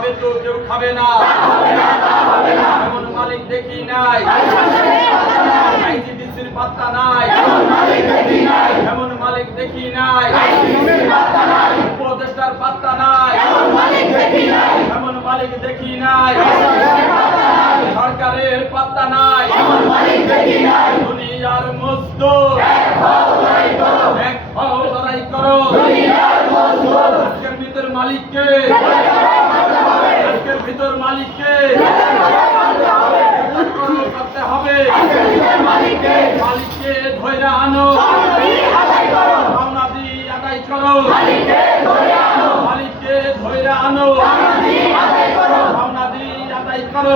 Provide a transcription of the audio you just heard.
তো কেউ খাবে না। এমন মালিক দেখি নাই। আইজিডিসির পাত্তা নাই। এমন মালিক দেখি নাই। উপদেষ্টার পাত্তা নাই। এমন মালিক দেখি নাই। সরকারের পাত্তা নাই। দুনিয়ার মজদুর। এক হও লড়াই করো। মালিককে ভিতর মালিককে করতে হবে। মালিককে ধৈর্য আনো। পাওনাদি আদায় করো। মালিককে ধরে আনো। পাওনাদি আদায় করো।